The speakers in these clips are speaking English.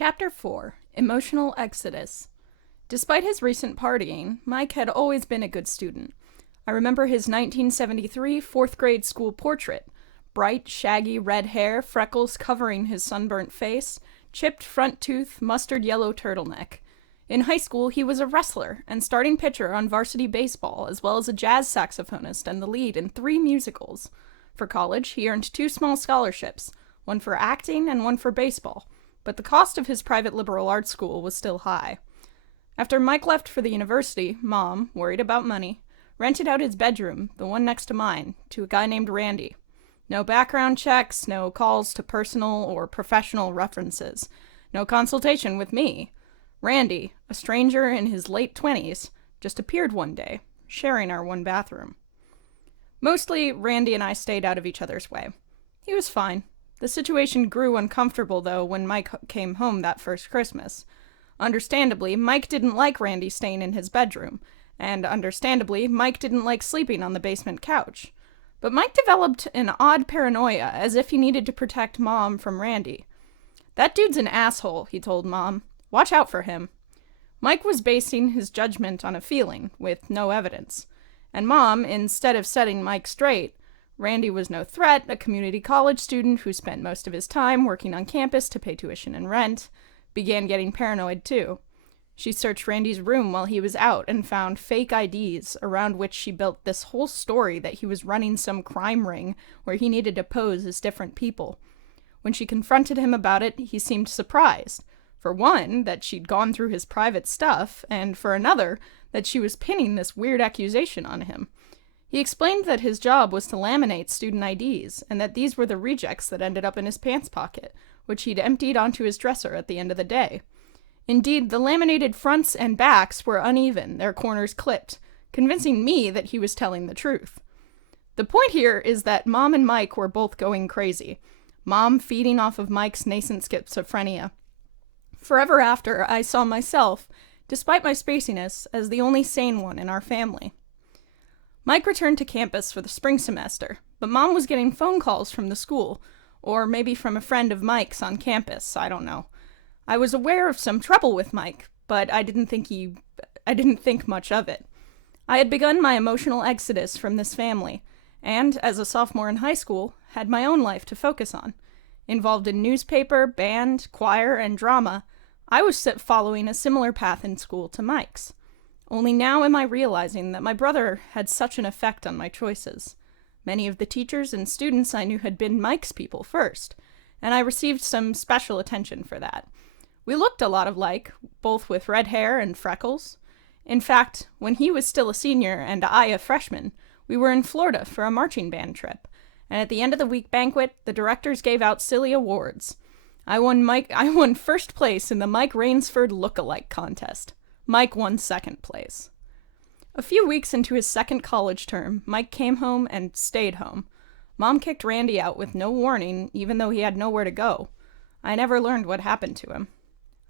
Chapter 4 Emotional Exodus. Despite his recent partying, Mike had always been a good student. I remember his 1973 fourth grade school portrait. Bright, shaggy red hair, freckles covering his sunburnt face, chipped front tooth, mustard yellow turtleneck. In high school, he was a wrestler and starting pitcher on varsity baseball, as well as a jazz saxophonist and the lead in 3 musicals. For college, he earned 2 small scholarships, one for acting and one for baseball, but the cost of his private liberal arts school was still high. After Mike left for the university, Mom, worried about money, rented out his bedroom, the one next to mine, to a guy named Randy. No background checks, no calls to personal or professional references, no consultation with me. Randy, a stranger in his late 20s, just appeared one day, sharing our one bathroom. Mostly, Randy and I stayed out of each other's way. He was fine. The situation grew uncomfortable, though, when Mike came home that first Christmas. Understandably, Mike didn't like Randy staying in his bedroom, and understandably, Mike didn't like sleeping on the basement couch. But Mike developed an odd paranoia, as if he needed to protect Mom from Randy. "That dude's an asshole," he told Mom. "Watch out for him." Mike was basing his judgment on a feeling, with no evidence. And Mom, instead of setting Mike straight, Randy was no threat, a community college student who spent most of his time working on campus to pay tuition and rent, began getting paranoid too. She searched Randy's room while he was out and found fake IDs, around which she built this whole story that he was running some crime ring where he needed to pose as different people. When she confronted him about it, he seemed surprised. For one, that she'd gone through his private stuff, and for another, that she was pinning this weird accusation on him. He explained that his job was to laminate student IDs, and that these were the rejects that ended up in his pants pocket, which he'd emptied onto his dresser at the end of the day. Indeed, the laminated fronts and backs were uneven, their corners clipped, convincing me that he was telling the truth. The point here is that Mom and Mike were both going crazy, Mom feeding off of Mike's nascent schizophrenia. Forever after, I saw myself, despite my spaciness, as the only sane one in our family. Mike returned to campus for the spring semester, but Mom was getting phone calls from the school, or maybe from a friend of Mike's on campus, I don't know. I was aware of some trouble with Mike, but I didn't think much of it. I had begun my emotional exodus from this family, and, as a sophomore in high school, had my own life to focus on. Involved in newspaper, band, choir, and drama, I was following a similar path in school to Mike's. Only now am I realizing that my brother had such an effect on my choices. Many of the teachers and students I knew had been Mike's people first, and I received some special attention for that. We looked a lot alike, both with red hair and freckles. In fact, when he was still a senior and I a freshman, we were in Florida for a marching band trip, and at the end of the week banquet, the directors gave out silly awards. I won first place in the Mike Rainsford look-alike contest. Mike won second place. A few weeks into his second college term, Mike came home and stayed home. Mom kicked Randy out with no warning, even though he had nowhere to go. I never learned what happened to him.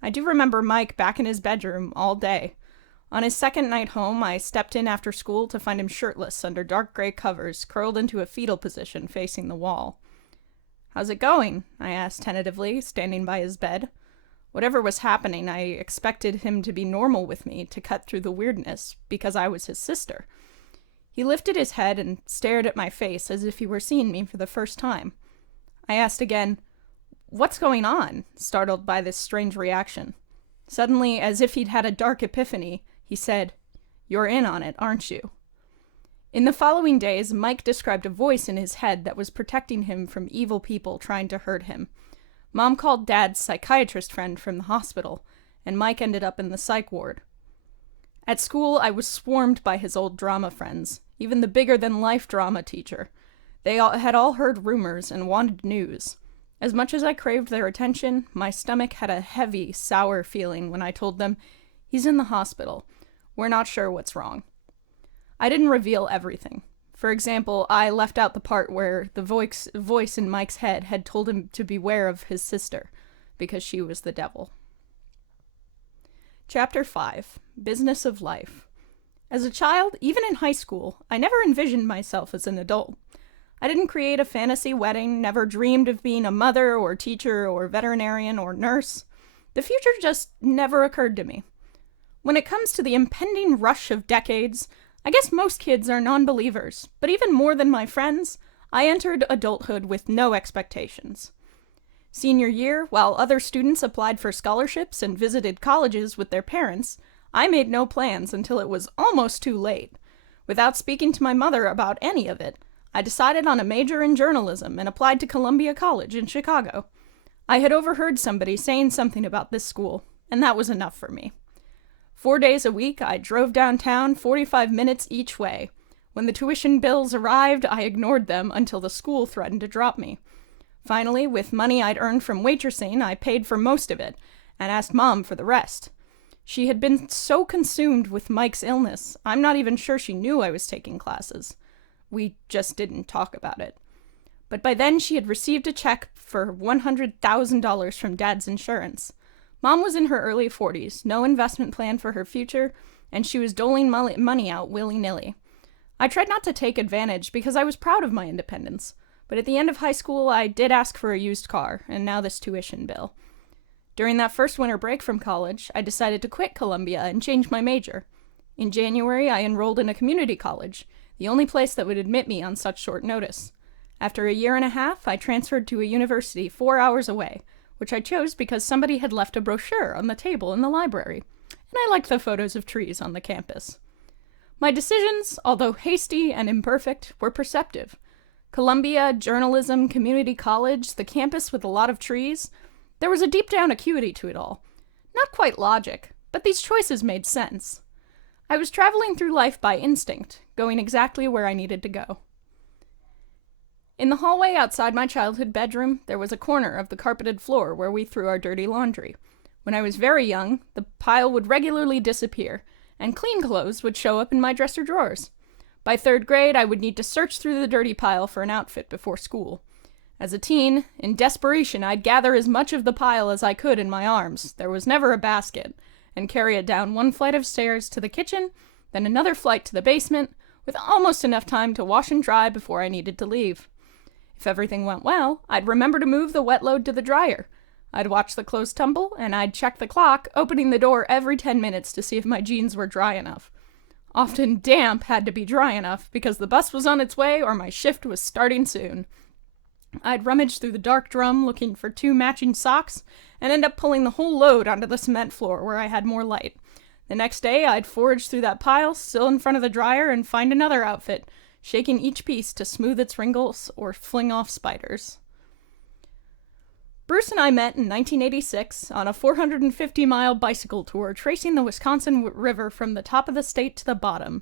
I do remember Mike back in his bedroom all day. On his second night home, I stepped in after school to find him shirtless under dark gray covers, curled into a fetal position facing the wall. "How's it going?" I asked tentatively, standing by his bed. Whatever was happening, I expected him to be normal with me, to cut through the weirdness, because I was his sister. He lifted his head and stared at my face as if he were seeing me for the first time. I asked again, "What's going on?" startled by this strange reaction. Suddenly, as if he'd had a dark epiphany, he said, "You're in on it, aren't you?" In the following days, Mike described a voice in his head that was protecting him from evil people trying to hurt him. Mom called Dad's psychiatrist friend from the hospital, and Mike ended up in the psych ward. At school, I was swarmed by his old drama friends, even the bigger-than-life drama teacher. They had all heard rumors and wanted news. As much as I craved their attention, my stomach had a heavy, sour feeling when I told them, "He's in the hospital. We're not sure what's wrong." I didn't reveal everything. For example, I left out the part where the voice in Mike's head had told him to beware of his sister, because she was the devil. Chapter 5. Business of Life. As a child, even in high school, I never envisioned myself as an adult. I didn't create a fantasy wedding, never dreamed of being a mother or teacher or veterinarian or nurse. The future just never occurred to me. When it comes to the impending rush of decades, I guess most kids are non-believers, but even more than my friends, I entered adulthood with no expectations. Senior year, while other students applied for scholarships and visited colleges with their parents, I made no plans until it was almost too late. Without speaking to my mother about any of it, I decided on a major in journalism and applied to Columbia College in Chicago. I had overheard somebody saying something about this school, and that was enough for me. 4 days a week, I drove downtown 45 minutes each way. When the tuition bills arrived, I ignored them until the school threatened to drop me. Finally, with money I'd earned from waitressing, I paid for most of it, and asked Mom for the rest. She had been so consumed with Mike's illness, I'm not even sure she knew I was taking classes. We just didn't talk about it. But by then she had received a check for $100,000 from Dad's insurance. Mom was in her early 40s, no investment plan for her future, and she was doling money out willy-nilly. I tried not to take advantage because I was proud of my independence, but at the end of high school I did ask for a used car, and now this tuition bill. During that first winter break from college, I decided to quit Columbia and change my major. In January, I enrolled in a community college, the only place that would admit me on such short notice. After a year and a half, I transferred to a university 4 hours away, which I chose because somebody had left a brochure on the table in the library, and I liked the photos of trees on the campus. My decisions, although hasty and imperfect, were perceptive. Columbia, journalism, community college, the campus with a lot of trees, there was a deep-down acuity to it all. Not quite logic, but these choices made sense. I was traveling through life by instinct, going exactly where I needed to go. In the hallway outside my childhood bedroom, there was a corner of the carpeted floor where we threw our dirty laundry. When I was very young, the pile would regularly disappear, and clean clothes would show up in my dresser drawers. By 3rd grade, I would need to search through the dirty pile for an outfit before school. As a teen, in desperation, I'd gather as much of the pile as I could in my arms, there was never a basket, and carry it down one flight of stairs to the kitchen, then another flight to the basement, with almost enough time to wash and dry before I needed to leave. If everything went well, I'd remember to move the wet load to the dryer. I'd watch the clothes tumble, and I'd check the clock, opening the door every 10 minutes to see if my jeans were dry enough. Often damp had to be dry enough because the bus was on its way or my shift was starting soon. I'd rummage through the dark drum looking for 2 matching socks and end up pulling the whole load onto the cement floor where I had more light. The next day, I'd forage through that pile, still in front of the dryer, and find another outfit, shaking each piece to smooth its wrinkles or fling off spiders. Bruce and I met in 1986 on a 450-mile bicycle tour tracing the Wisconsin River from the top of the state to the bottom.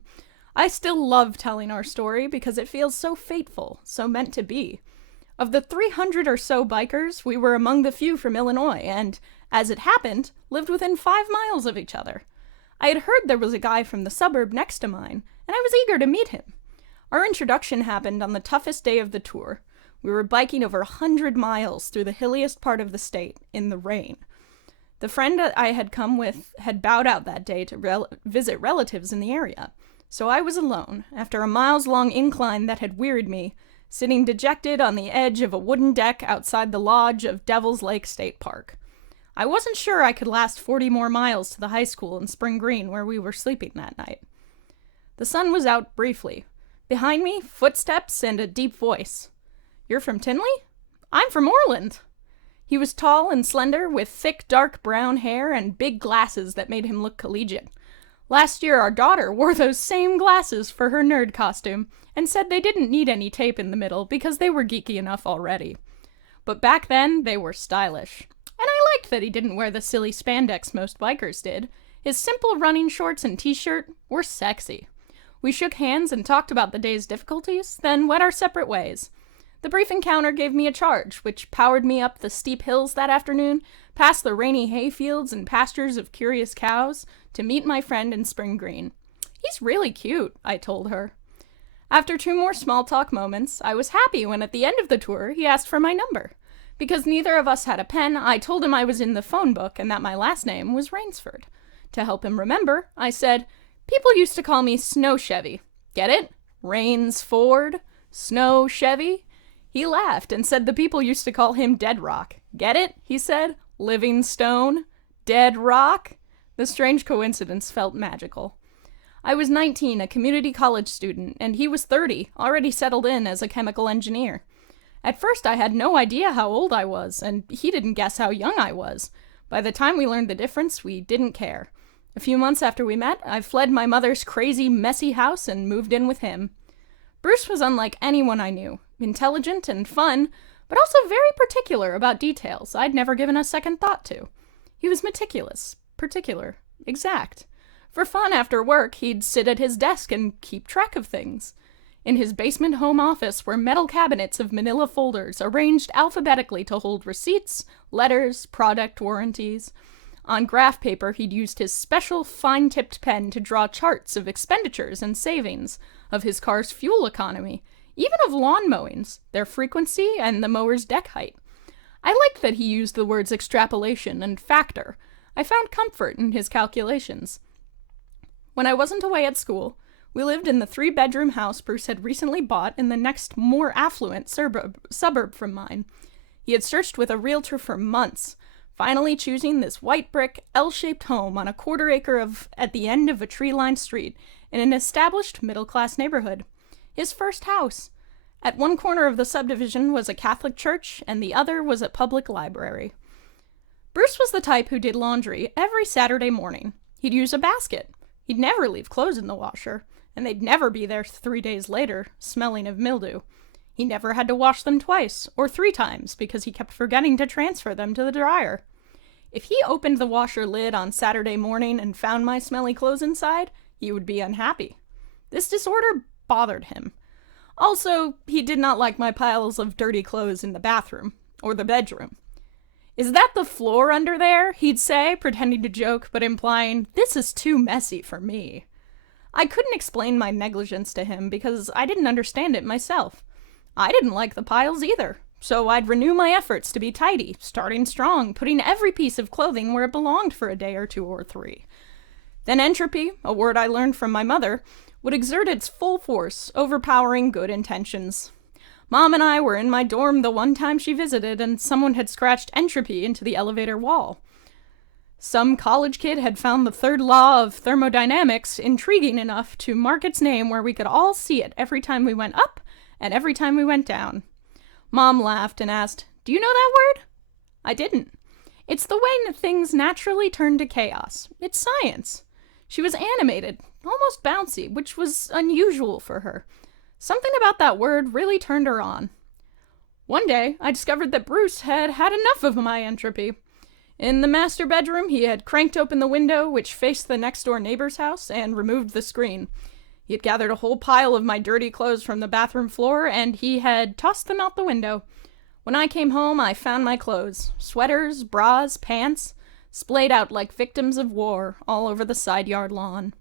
I still love telling our story because it feels so fateful, so meant to be. Of the 300 or so bikers, we were among the few from Illinois and, as it happened, lived within 5 miles of each other. I had heard there was a guy from the suburb next to mine, and I was eager to meet him. Our introduction happened on the toughest day of the tour. We were biking over 100 miles through the hilliest part of the state, in the rain. The friend that I had come with had bowed out that day to visit relatives in the area, so I was alone, after a miles-long incline that had wearied me, sitting dejected on the edge of a wooden deck outside the lodge of Devil's Lake State Park. I wasn't sure I could last 40 more miles to the high school in Spring Green where we were sleeping that night. The sun was out briefly. Behind me, footsteps and a deep voice. "You're from Tinley?" "I'm from Orland." He was tall and slender, with thick, dark brown hair and big glasses that made him look collegiate. Last year, our daughter wore those same glasses for her nerd costume and said they didn't need any tape in the middle because they were geeky enough already. But back then, they were stylish. And I liked that he didn't wear the silly spandex most bikers did. His simple running shorts and t-shirt were sexy. We shook hands and talked about the day's difficulties, then went our separate ways. The brief encounter gave me a charge, which powered me up the steep hills that afternoon, past the rainy hayfields and pastures of curious cows, to meet my friend in Spring Green. "He's really cute," I told her. After 2 more small talk moments, I was happy when at the end of the tour he asked for my number. Because neither of us had a pen, I told him I was in the phone book and that my last name was Rainsford. To help him remember, I said, "People used to call me Snow Chevy. Get it? Rainsford? Snow Chevy?" He laughed and said the people used to call him Dead Rock. "Get it?" he said. "Livingstone? dead rock? The strange coincidence felt magical. I was 19, a community college student, and he was 30, already settled in as a chemical engineer. At first I had no idea how old I was, and he didn't guess how young I was. By the time we learned the difference, we didn't care. A few months after we met, I fled my mother's crazy, messy house and moved in with him. Bruce was unlike anyone I knew, intelligent and fun, but also very particular about details I'd never given a second thought to. He was meticulous, particular, exact. For fun after work, he'd sit at his desk and keep track of things. In his basement home office were metal cabinets of manila folders arranged alphabetically to hold receipts, letters, product warranties. On graph paper, he'd used his special fine-tipped pen to draw charts of expenditures and savings, of his car's fuel economy, even of lawn mowings, their frequency, and the mower's deck height. I liked that he used the words extrapolation and factor. I found comfort in his calculations. When I wasn't away at school, we lived in the 3-bedroom house Bruce had recently bought in the next, more affluent suburb from mine. He had searched with a realtor for months, finally choosing this white brick, L-shaped home on a quarter-acre at the end of a tree-lined street in an established middle-class neighborhood. His first house. At one corner of the subdivision was a Catholic church, and the other was a public library. Bruce was the type who did laundry every Saturday morning. He'd use a basket. He'd never leave clothes in the washer, and they'd never be there 3 days later, smelling of mildew. He never had to wash them twice, or 3 times, because he kept forgetting to transfer them to the dryer. If he opened the washer lid on Saturday morning and found my smelly clothes inside, he would be unhappy. This disorder bothered him. Also, he did not like my piles of dirty clothes in the bathroom, or the bedroom. "Is that the floor under there?" he'd say, pretending to joke, but implying, "This is too messy for me." I couldn't explain my negligence to him because I didn't understand it myself. I didn't like the piles either, so I'd renew my efforts to be tidy, starting strong, putting every piece of clothing where it belonged for a day or 2 or 3. Then entropy, a word I learned from my mother, would exert its full force, overpowering good intentions. Mom and I were in my dorm the one time she visited, and someone had scratched entropy into the elevator wall. Some college kid had found the 3rd law of thermodynamics intriguing enough to mark its name where we could all see it every time we went up and every time we went down. Mom laughed and asked, "Do you know that word?" I didn't. It's the way things naturally turn to chaos. It's science. She was animated, almost bouncy, which was unusual for her. Something about that word really turned her on. One day, I discovered that Bruce had had enough of my entropy. In the master bedroom, he had cranked open the window, which faced the next-door neighbor's house, and removed the screen. He had gathered a whole pile of my dirty clothes from the bathroom floor, and he had tossed them out the window. When I came home, I found my clothes, sweaters, bras, pants, splayed out like victims of war all over the side yard lawn.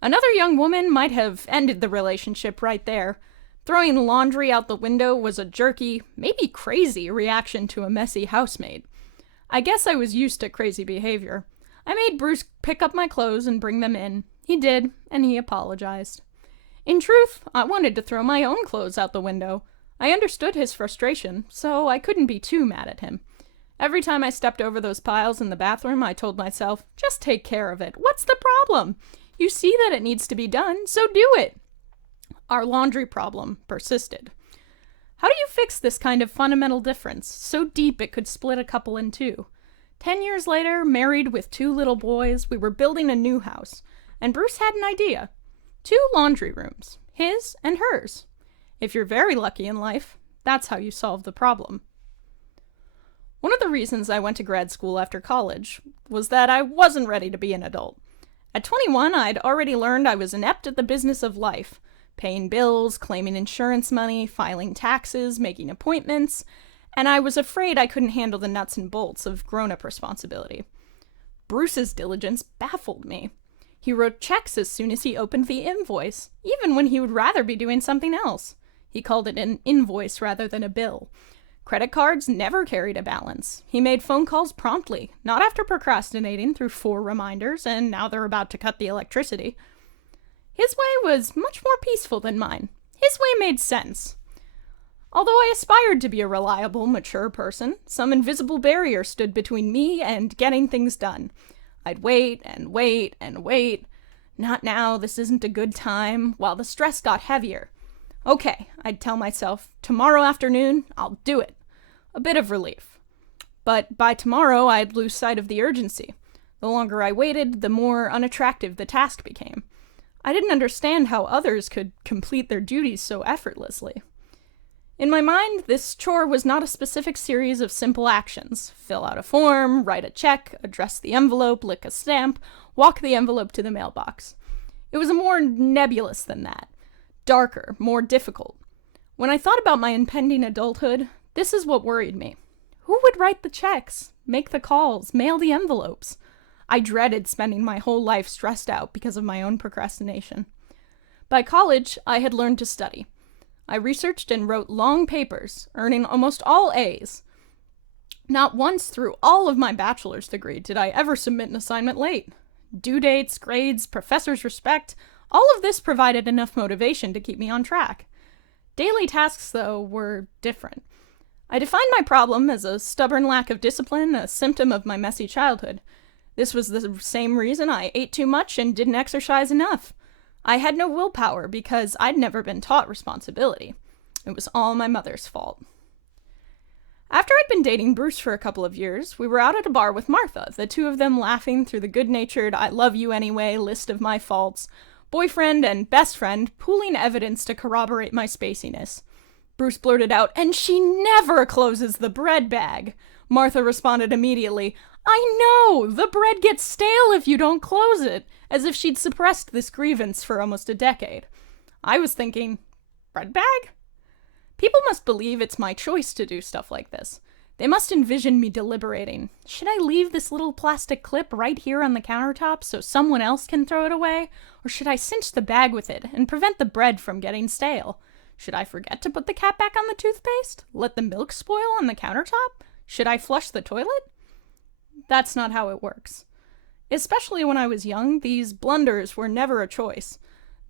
Another young woman might have ended the relationship right there. Throwing laundry out the window was a jerky, maybe crazy reaction to a messy housemaid. I guess I was used to crazy behavior. I made Bruce pick up my clothes and bring them in. He did, and he apologized. In truth, I wanted to throw my own clothes out the window. I understood his frustration, so I couldn't be too mad at him. Every time I stepped over those piles in the bathroom, I told myself, just take care of it. What's the problem? You see that it needs to be done, so do it. Our laundry problem persisted. How do you fix this kind of fundamental difference, so deep it could split a couple in two? 10 years later, married with 2 little boys, we were building a new house, and Bruce had an idea. 2 laundry rooms, his and hers. If you're very lucky in life, that's how you solve the problem. One of the reasons I went to grad school after college was that I wasn't ready to be an adult. At 21, I'd already learned I was inept at the business of life, paying bills, claiming insurance money, filing taxes, making appointments, and I was afraid I couldn't handle the nuts and bolts of grown-up responsibility. Bruce's diligence baffled me. He wrote checks as soon as he opened the invoice, even when he would rather be doing something else. He called it an invoice rather than a bill. Credit cards never carried a balance. He made phone calls promptly, not after procrastinating through 4 reminders, and now they're about to cut the electricity. His way was much more peaceful than mine. His way made sense. Although I aspired to be a reliable, mature person, some invisible barrier stood between me and getting things done. I'd wait and wait and wait. Not now, this isn't a good time, while the stress got heavier. Okay, I'd tell myself, tomorrow afternoon, I'll do it. A bit of relief. But by tomorrow, I'd lose sight of the urgency. The longer I waited, the more unattractive the task became. I didn't understand how others could complete their duties so effortlessly. In my mind, this chore was not a specific series of simple actions. Fill out a form, write a check, address the envelope, lick a stamp, walk the envelope to the mailbox. It was more nebulous than that. Darker, more difficult. When I thought about my impending adulthood, this is what worried me. Who would write the checks, make the calls, mail the envelopes? I dreaded spending my whole life stressed out because of my own procrastination. By college, I had learned to study. I researched and wrote long papers, earning almost all A's. Not once through all of my bachelor's degree did I ever submit an assignment late. Due dates, grades, professors' respect, all of this provided enough motivation to keep me on track. Daily tasks, though, were different. I defined my problem as a stubborn lack of discipline, a symptom of my messy childhood. This was the same reason I ate too much and didn't exercise enough. I had no willpower because I'd never been taught responsibility. It was all my mother's fault. After I'd been dating Bruce for a couple of years, we were out at a bar with Martha, the two of them laughing through the good-natured "I love you anyway" list of my faults, boyfriend and best friend pooling evidence to corroborate my spaciness. Bruce blurted out, "And she never closes the bread bag." Martha responded immediately, "I know! The bread gets stale if you don't close it," as if she'd suppressed this grievance for almost a decade. I was thinking, bread bag? People must believe it's my choice to do stuff like this. They must envision me deliberating. Should I leave this little plastic clip right here on the countertop so someone else can throw it away? Or should I cinch the bag with it and prevent the bread from getting stale? Should I forget to put the cap back on the toothpaste? Let the milk spoil on the countertop? Should I flush the toilet? That's not how it works. Especially when I was young, these blunders were never a choice.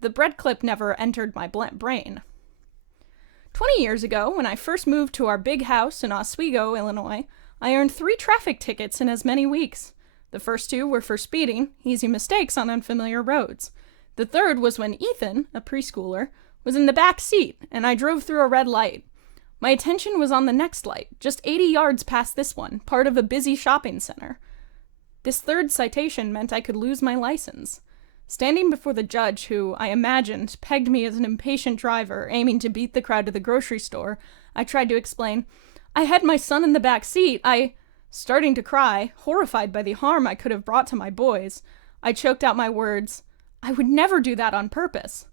The bread clip never entered my brain. 20 years ago, when I first moved to our big house in Oswego, Illinois, I earned 3 traffic tickets in as many weeks. The first 2 were for speeding, easy mistakes on unfamiliar roads. The third was when Ethan, a preschooler, was in the back seat, and I drove through a red light. My attention was on the next light, just 80 yards past this one, part of a busy shopping center. This third citation meant I could lose my license. Standing before the judge, who, I imagined, pegged me as an impatient driver aiming to beat the crowd to the grocery store, I tried to explain, "I had my son in the back seat. Starting to cry, horrified by the harm I could have brought to my boys, I choked out my words, "I would never do that on purpose."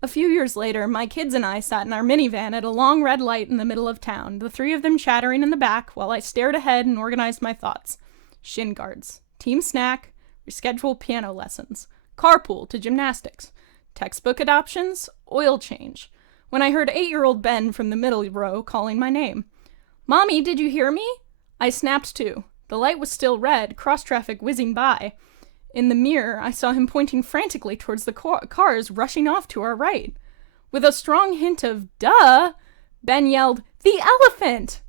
A few years later, my kids and I sat in our minivan at a long red light in the middle of town, the 3 of them chattering in the back while I stared ahead and organized my thoughts. Shin guards, team snack, reschedule piano lessons, carpool to gymnastics, textbook adoptions, oil change. When I heard 8-year-old Ben from the middle row calling my name. "Mommy, did you hear me?" I snapped to. The light was still red, cross-traffic whizzing by. In the mirror, I saw him pointing frantically towards the cars rushing off to our right. With a strong hint of "duh," Ben yelled, "The elephant!"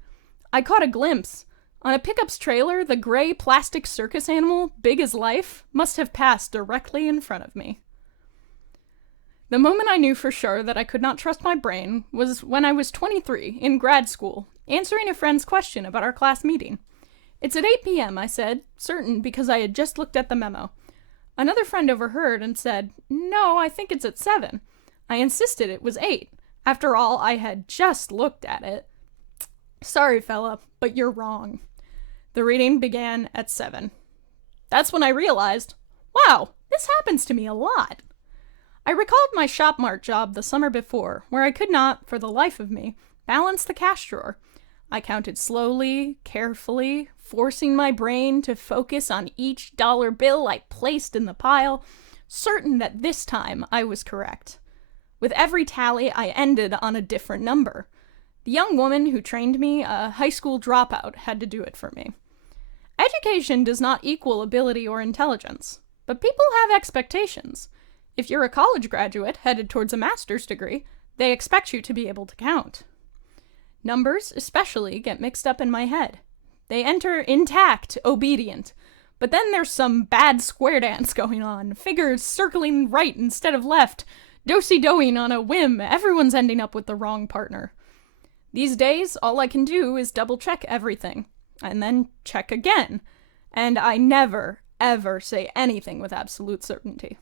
I caught a glimpse. On a pickup's trailer, the gray plastic circus animal, big as life, must have passed directly in front of me. The moment I knew for sure that I could not trust my brain was when I was 23, in grad school, answering a friend's question about our class meeting. "It's at 8 p.m., I said, certain because I had just looked at the memo. Another friend overheard and said, "No, I think it's at 7. I insisted it was 8. After all, I had just looked at it. "Sorry, fella, but you're wrong." The reading began at 7. That's when I realized, wow, this happens to me a lot. I recalled my shop mart job the summer before, where I could not, for the life of me, balance the cash drawer. I counted slowly, carefully, forcing my brain to focus on each dollar bill I placed in the pile, certain that this time I was correct. With every tally, I ended on a different number. The young woman who trained me, a high school dropout, had to do it for me. Education does not equal ability or intelligence, but people have expectations. If you're a college graduate headed towards a master's degree, they expect you to be able to count. Numbers, especially, get mixed up in my head. They enter intact, obedient. But then there's some bad square dance going on, figures circling right instead of left, do-si-doing on a whim, everyone's ending up with the wrong partner. These days, all I can do is double-check everything, and then check again, and I never, ever say anything with absolute certainty.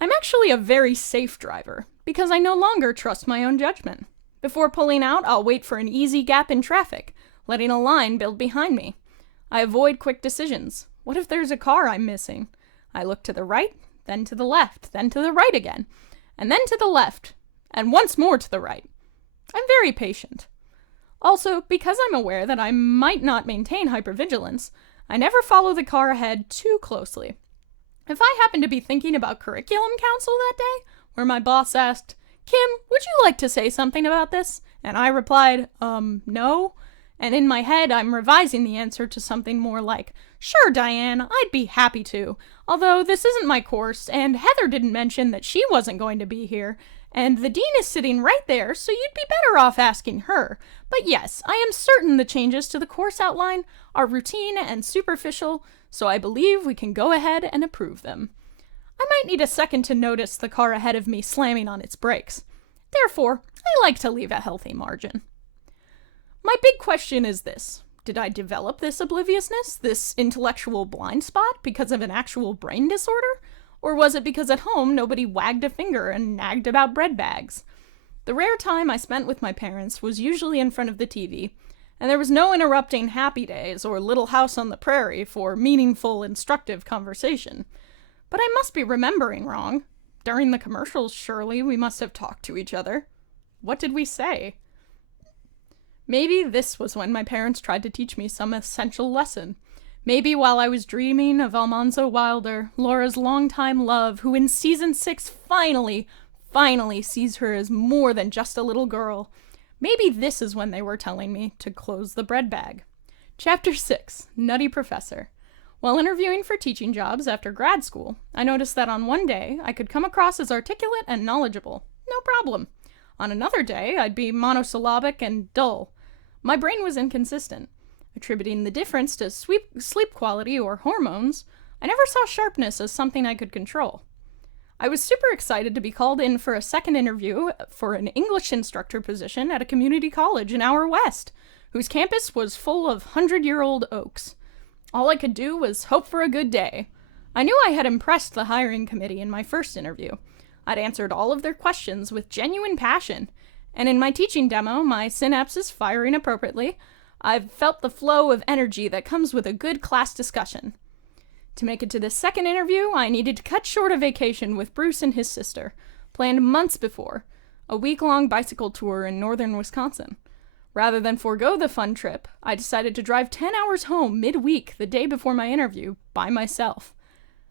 I'm actually a very safe driver, because I no longer trust my own judgment. Before pulling out, I'll wait for an easy gap in traffic, letting a line build behind me. I avoid quick decisions. What if there's a car I'm missing? I look to the right, then to the left, then to the right again, and then to the left, and once more to the right. I'm very patient. Also, because I'm aware that I might not maintain hypervigilance, I never follow the car ahead too closely. If I happen to be thinking about curriculum council that day, where my boss asked, "Kim, would you like to say something about this?" and I replied, no, and in my head I'm revising the answer to something more like, "Sure, Diane, I'd be happy to, although this isn't my course, and Heather didn't mention that she wasn't going to be here, and the dean is sitting right there, so you'd be better off asking her. But yes, I am certain the changes to the course outline are routine and superficial, so I believe we can go ahead and approve them." I might need a second to notice the car ahead of me slamming on its brakes. Therefore, I like to leave a healthy margin. My big question is this. Did I develop this obliviousness, this intellectual blind spot, because of an actual brain disorder? Or was it because at home nobody wagged a finger and nagged about bread bags? The rare time I spent with my parents was usually in front of the TV, and there was no interrupting Happy Days or Little House on the Prairie for meaningful, instructive conversation. But I must be remembering wrong. During the commercials, surely we must have talked to each other. What did we say? Maybe this was when my parents tried to teach me some essential lesson. Maybe while I was dreaming of Almanzo Wilder, Laura's longtime love, who in season 6 finally sees her as more than just a little girl. Maybe this is when they were telling me to close the bread bag. Chapter 6, Nutty Professor. While interviewing for teaching jobs after grad school, I noticed that on one day I could come across as articulate and knowledgeable. No problem. On another day, I'd be monosyllabic and dull. My brain was inconsistent. Attributing the difference to sleep quality or hormones, I never saw sharpness as something I could control. I was super excited to be called in for a second interview for an English instructor position at a community college an hour west, whose campus was full of 100-year-old oaks. All I could do was hope for a good day. I knew I had impressed the hiring committee in my first interview. I'd answered all of their questions with genuine passion, and in my teaching demo, my synapses firing appropriately, I've felt the flow of energy that comes with a good class discussion. To make it to this second interview, I needed to cut short a vacation with Bruce and his sister, planned months before, a week-long bicycle tour in northern Wisconsin. Rather than forego the fun trip, I decided to drive 10 hours home midweek the day before my interview by myself.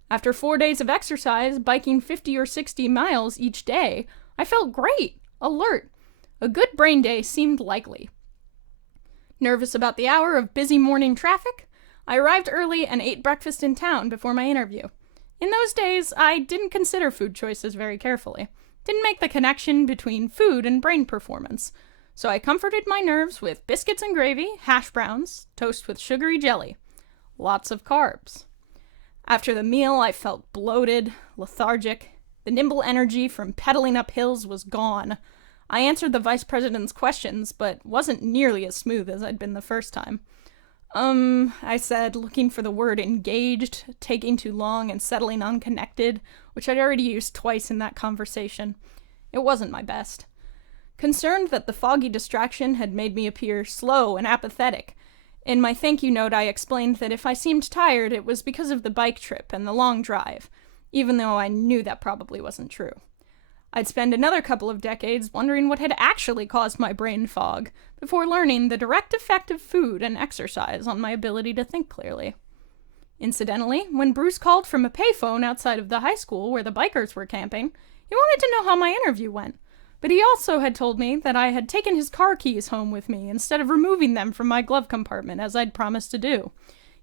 After 4 days of exercise, biking 50 or 60 miles each day, I felt great, alert. A good brain day seemed likely. Nervous about the hour of busy morning traffic, I arrived early and ate breakfast in town before my interview. In those days, I didn't consider food choices very carefully, didn't make the connection between food and brain performance, so I comforted my nerves with biscuits and gravy, hash browns, toast with sugary jelly. Lots of carbs. After the meal, I felt bloated, lethargic. The nimble energy from pedaling up hills was gone. I answered the vice president's questions, but wasn't nearly as smooth as I'd been the first time. I said, looking for the word engaged, taking too long, and settling on connected, which I'd already used twice in that conversation. It wasn't my best. Concerned that the foggy distraction had made me appear slow and apathetic, in my thank you note I explained that if I seemed tired, it was because of the bike trip and the long drive, even though I knew that probably wasn't true. I'd spend another couple of decades wondering what had actually caused my brain fog, before learning the direct effect of food and exercise on my ability to think clearly. Incidentally, when Bruce called from a payphone outside of the high school where the bikers were camping, he wanted to know how my interview went. But he also had told me that I had taken his car keys home with me instead of removing them from my glove compartment as I'd promised to do.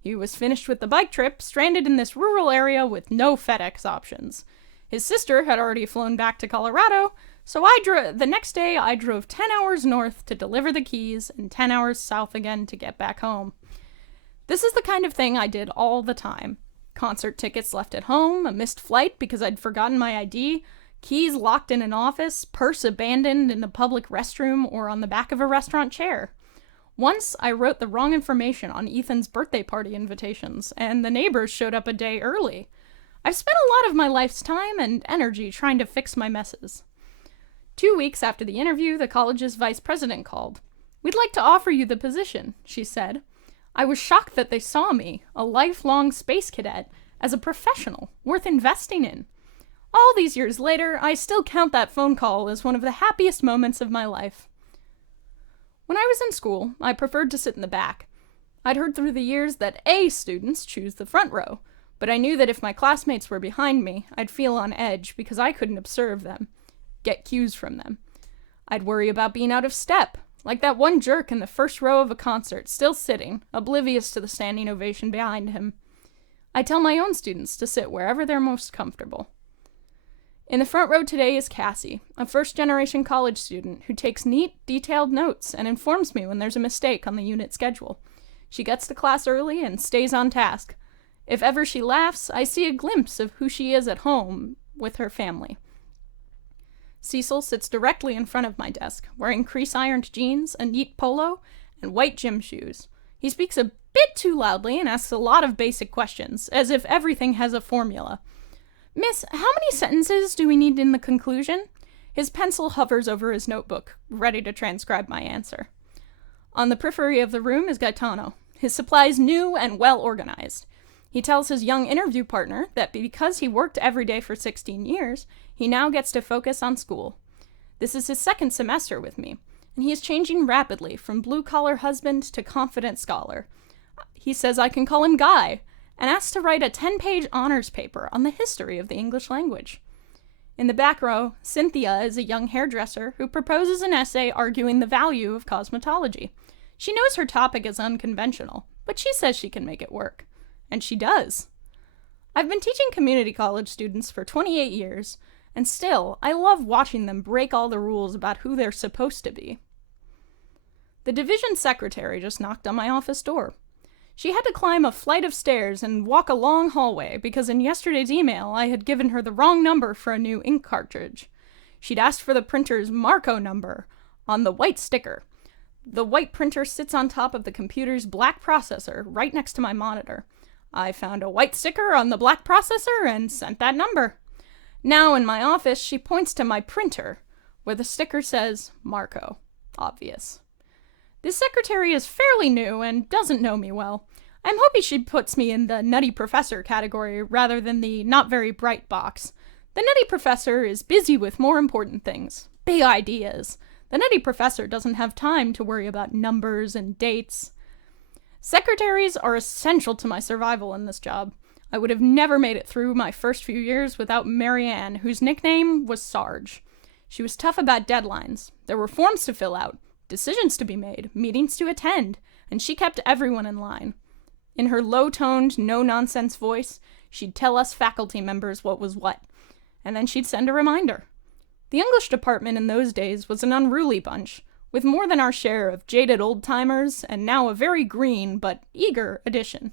He was finished with the bike trip, stranded in this rural area with no FedEx options. His sister had already flown back to Colorado, So the next day I drove 10 hours north to deliver the keys and 10 hours south again to get back home. This is the kind of thing I did all the time. Concert tickets left at home, a missed flight because I'd forgotten my ID, keys locked in an office, purse abandoned in a public restroom or on the back of a restaurant chair. Once, I wrote the wrong information on Ethan's birthday party invitations, and the neighbors showed up a day early. I've spent a lot of my life's time and energy trying to fix my messes. 2 weeks after the interview, the college's vice president called. "We'd like to offer you the position," she said. I was shocked that they saw me, a lifelong space cadet, as a professional worth investing in. All these years later, I still count that phone call as one of the happiest moments of my life. When I was in school, I preferred to sit in the back. I'd heard through the years that A students choose the front row, but I knew that if my classmates were behind me, I'd feel on edge because I couldn't observe them, get cues from them. I'd worry about being out of step, like that one jerk in the first row of a concert, still sitting, oblivious to the standing ovation behind him. I tell my own students to sit wherever they're most comfortable. In the front row today is Cassie, a first-generation college student who takes neat, detailed notes and informs me when there's a mistake on the unit schedule. She gets to class early and stays on task. If ever she laughs, I see a glimpse of who she is at home with her family. Cecil sits directly in front of my desk, wearing crease-ironed jeans, a neat polo, and white gym shoes. He speaks a bit too loudly and asks a lot of basic questions, as if everything has a formula. "Miss, how many sentences do we need in the conclusion?" His pencil hovers over his notebook, ready to transcribe my answer. On the periphery of the room is Gaetano, his supplies new and well organized. He tells his young interview partner that because he worked every day for 16 years, he now gets to focus on school. This is his second semester with me, and he is changing rapidly from blue-collar husband to confident scholar. He says I can call him Guy, and asks to write a 10-page honors paper on the history of the English language. In the back row, Cynthia is a young hairdresser who proposes an essay arguing the value of cosmetology. She knows her topic is unconventional, but she says she can make it work. And she does. I've been teaching community college students for 28 years, and still, I love watching them break all the rules about who they're supposed to be. The division secretary just knocked on my office door. She had to climb a flight of stairs and walk a long hallway because in yesterday's email I had given her the wrong number for a new ink cartridge. She'd asked for the printer's Marco number on the white sticker. The white printer sits on top of the computer's black processor right next to my monitor. I found a white sticker on the black processor and sent that number. Now in my office, she points to my printer, where the sticker says Marco. Obvious. This secretary is fairly new and doesn't know me well. I'm hoping she puts me in the nutty professor category rather than the not very bright box. The nutty professor is busy with more important things. Big ideas. The nutty professor doesn't have time to worry about numbers and dates. Secretaries are essential to my survival in this job. I would have never made it through my first few years without Marianne, whose nickname was Sarge. She was tough about deadlines. There were forms to fill out, decisions to be made, meetings to attend, and she kept everyone in line. In her low-toned, no-nonsense voice, she'd tell us faculty members what was what, and then she'd send a reminder. The English department in those days was an unruly bunch, with more than our share of jaded old-timers and now a very green but eager addition.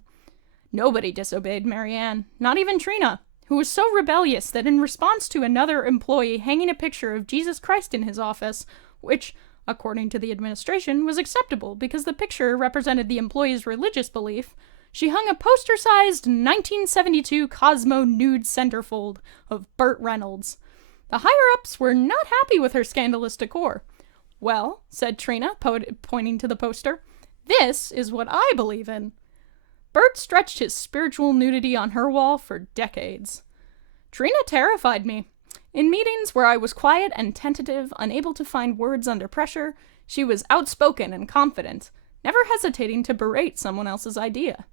Nobody disobeyed Marianne, not even Trina, who was so rebellious that in response to another employee hanging a picture of Jesus Christ in his office, which, according to the administration, was acceptable because the picture represented the employee's religious belief, she hung a poster-sized 1972 Cosmo nude centerfold of Burt Reynolds. The higher-ups were not happy with her scandalous decor. "Well," said Trina, pointing to the poster, "this is what I believe in." Bert stretched his spiritual nudity on her wall for decades. Trina terrified me. In meetings where I was quiet and tentative, unable to find words under pressure, she was outspoken and confident, never hesitating to berate someone else's idea.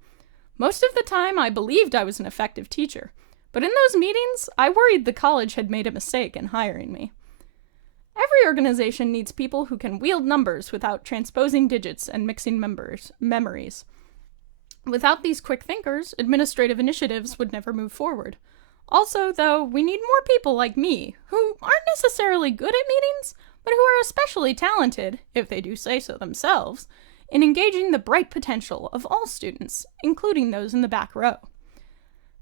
Most of the time, I believed I was an effective teacher, but in those meetings, I worried the college had made a mistake in hiring me. Every organization needs people who can wield numbers without transposing digits and mixing memories. Without these quick thinkers, administrative initiatives would never move forward. Also, though, we need more people like me, who aren't necessarily good at meetings, but who are especially talented, if they do say so themselves, in engaging the bright potential of all students, including those in the back row.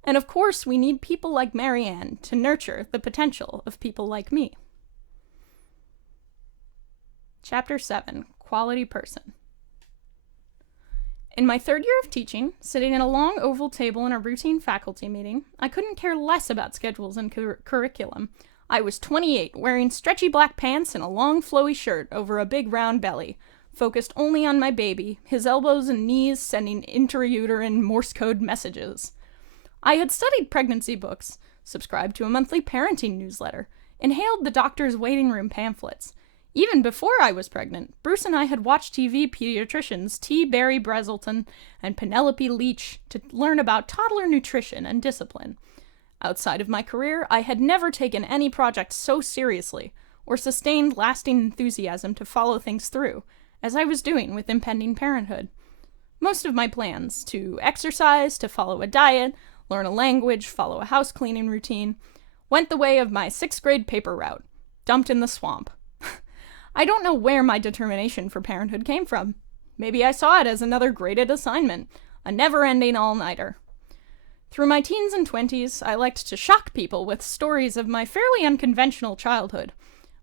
And of course, we need people like Marianne to nurture the potential of people like me. Chapter 7, Quality Person. In my third year of teaching, sitting at a long oval table in a routine faculty meeting, I couldn't care less about schedules and curriculum. I was 28, wearing stretchy black pants and a long flowy shirt over a big round belly, focused only on my baby, his elbows and knees sending intrauterine Morse code messages. I had studied pregnancy books, subscribed to a monthly parenting newsletter, inhaled the doctor's waiting room pamphlets. Even before I was pregnant, Bruce and I had watched TV pediatricians T. Barry Breselton and Penelope Leach to learn about toddler nutrition and discipline. Outside of my career, I had never taken any project so seriously or sustained lasting enthusiasm to follow things through, as I was doing with impending parenthood. Most of my plans, to exercise, to follow a diet, learn a language, follow a house cleaning routine, went the way of my 6th grade paper route, dumped in the swamp. I don't know where my determination for parenthood came from. Maybe I saw it as another graded assignment, a never-ending all-nighter. Through my teens and 20s, I liked to shock people with stories of my fairly unconventional childhood.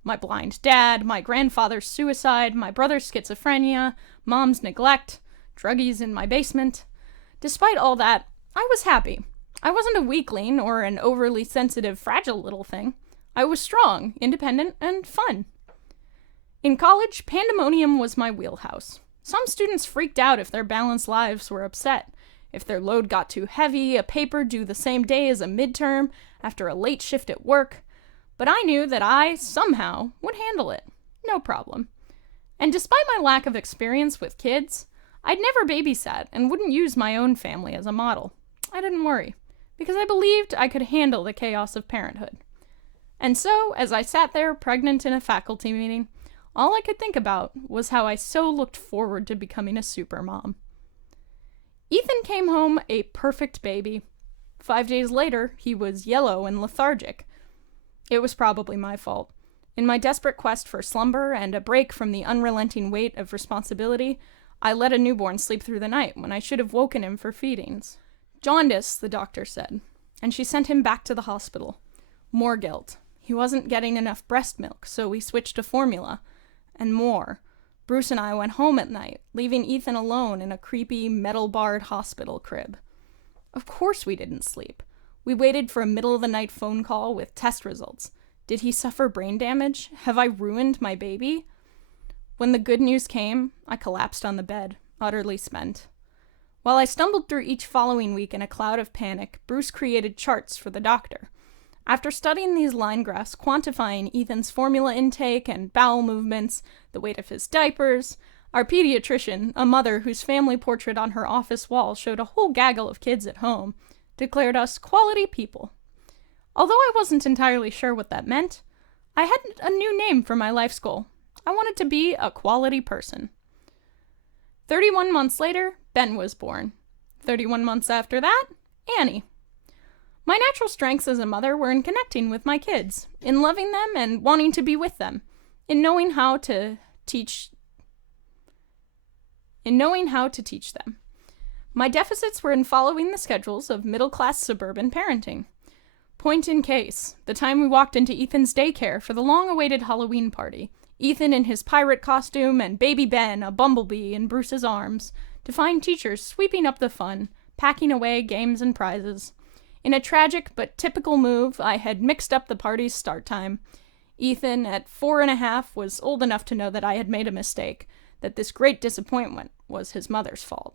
My blind dad, my grandfather's suicide, my brother's schizophrenia, mom's neglect, druggies in my basement. Despite all that, I was happy. I wasn't a weakling or an overly sensitive, fragile little thing. I was strong, independent, and fun. In college, pandemonium was my wheelhouse. Some students freaked out if their balanced lives were upset. If their load got too heavy, a paper due the same day as a midterm, after a late shift at work. But I knew that I, somehow, would handle it. No problem. And despite my lack of experience with kids, I'd never babysat and wouldn't use my own family as a model. I didn't worry, because I believed I could handle the chaos of parenthood. And so, as I sat there pregnant in a faculty meeting, all I could think about was how I so looked forward to becoming a supermom. Ethan came home a perfect baby. 5 days later, he was yellow and lethargic. It was probably my fault. In my desperate quest for slumber and a break from the unrelenting weight of responsibility, I let a newborn sleep through the night when I should have woken him for feedings. Jaundice, the doctor said, and she sent him back to the hospital. More guilt. He wasn't getting enough breast milk, so we switched to formula. And more. Bruce and I went home at night, leaving Ethan alone in a creepy, metal-barred hospital crib. Of course we didn't sleep. We waited for a middle-of-the-night phone call with test results. Did he suffer brain damage? Have I ruined my baby? When the good news came, I collapsed on the bed, utterly spent. While I stumbled through each following week in a cloud of panic, Bruce created charts for the doctor. After studying these line graphs, quantifying Ethan's formula intake and bowel movements, the weight of his diapers, our pediatrician, a mother whose family portrait on her office wall showed a whole gaggle of kids at home, declared us quality people. Although I wasn't entirely sure what that meant, I had a new name for my life's goal. I wanted to be a quality person. 31 months later, Ben was born. 31 months after that, Annie. My natural strengths as a mother were in connecting with my kids, in loving them and wanting to be with them, in knowing how to teach them. My deficits were in following the schedules of middle-class suburban parenting. Point in case, the time we walked into Ethan's daycare for the long-awaited Halloween party, Ethan in his pirate costume and baby Ben, a bumblebee, in Bruce's arms, to find teachers sweeping up the fun, packing away games and prizes. In a tragic but typical move, I had mixed up the party's start time. Ethan, at 4.5, was old enough to know that I had made a mistake, that this great disappointment was his mother's fault.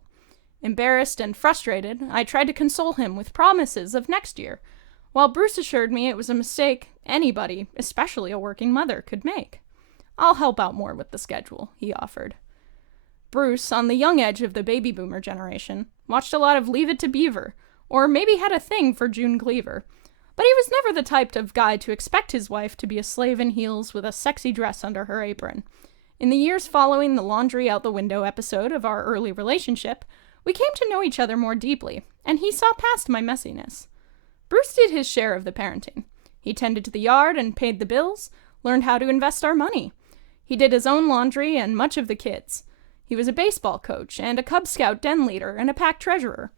Embarrassed and frustrated, I tried to console him with promises of next year, while Bruce assured me it was a mistake anybody, especially a working mother, could make. I'll help out more with the schedule, he offered. Bruce, on the young edge of the baby boomer generation, watched a lot of Leave It to Beaver, or maybe had a thing for June Cleaver. But he was never the type of guy to expect his wife to be a slave in heels with a sexy dress under her apron. In the years following the laundry out the window episode of our early relationship, we came to know each other more deeply, and he saw past my messiness. Bruce did his share of the parenting. He tended to the yard and paid the bills, learned how to invest our money. He did his own laundry and much of the kids. He was a baseball coach and a Cub Scout den leader and a pack treasurer.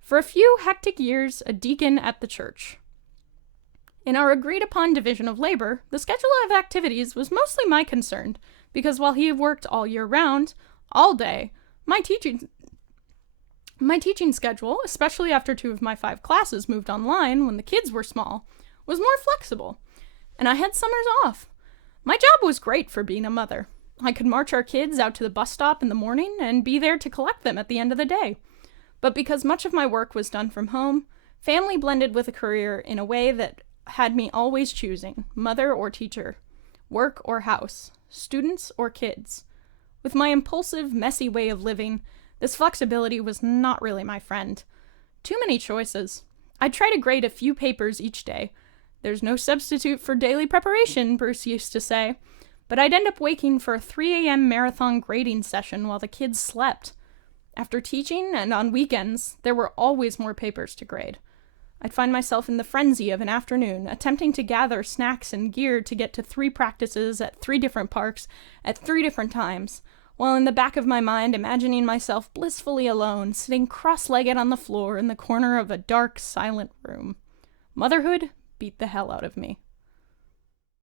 For a few hectic years, a deacon at the church. In our agreed-upon division of labor, the schedule of activities was mostly my concern, because while he worked all year round, all day, my teaching schedule, especially after 2 of my 5 classes moved online when the kids were small, was more flexible, and I had summers off. My job was great for being a mother. I could march our kids out to the bus stop in the morning and be there to collect them at the end of the day. But because much of my work was done from home, family blended with a career in a way that had me always choosing, mother or teacher, work or house, students or kids. With my impulsive, messy way of living, this flexibility was not really my friend. Too many choices. I'd try to grade a few papers each day. There's no substitute for daily preparation, Bruce used to say. But I'd end up waking for a 3 a.m. marathon grading session while the kids slept. After teaching and on weekends, there were always more papers to grade. I'd find myself in the frenzy of an afternoon, attempting to gather snacks and gear to get to 3 practices at 3 different parks at 3 different times, while in the back of my mind imagining myself blissfully alone, sitting cross-legged on the floor in the corner of a dark, silent room. Motherhood beat the hell out of me.